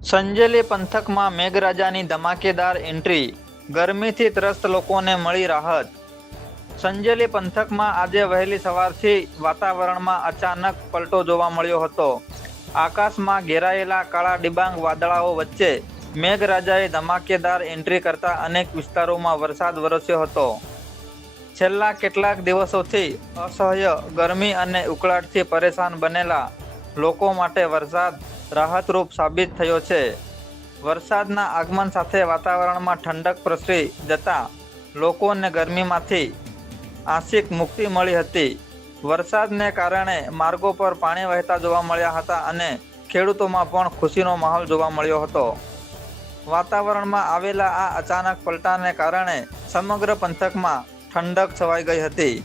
સંજેલી પંથકમાં મેઘરાજાની ધમાકેદાર એન્ટ્રી, ગરમીથી ત્રસ્ત લોકોને મળી રાહત. સંજેલી પંથકમાં આજે વહેલી સવારથી વાતાવરણમાં અચાનક પલટો જોવા મળ્યો હતો. આકાશમાં ઘેરાયેલા કાળા ડિબાંગ વાદળાઓ વચ્ચે મેઘરાજાએ ધમાકેદાર એન્ટ્રી કરતા અનેક વિસ્તારોમાં વરસાદ વરસ્યો હતો. છેલ્લા કેટલાક દિવસોથી અસહ્ય ગરમી અને ઉકળાટથી પરેશાન બનેલા લોકો માટે વરસાદ રાહતરૂપ સાબિત થયો છે. વરસાદના આગમન સાથે વાતાવરણમાં ઠંડક પ્રસરી જતા લોકોને ગરમીમાંથી આંશિક મુક્તિ મળી હતી. વરસાદને કારણે માર્ગો પર પાણી વહેતા જોવા મળ્યા હતા અને ખેડૂતોમાં પણ ખુશીનો માહોલ જોવા મળ્યો હતો. વાતાવરણમાં આવેલા આ અચાનક પલટાને કારણે સમગ્ર પંથકમાં ઠંડક છવાઈ ગઈ હતી.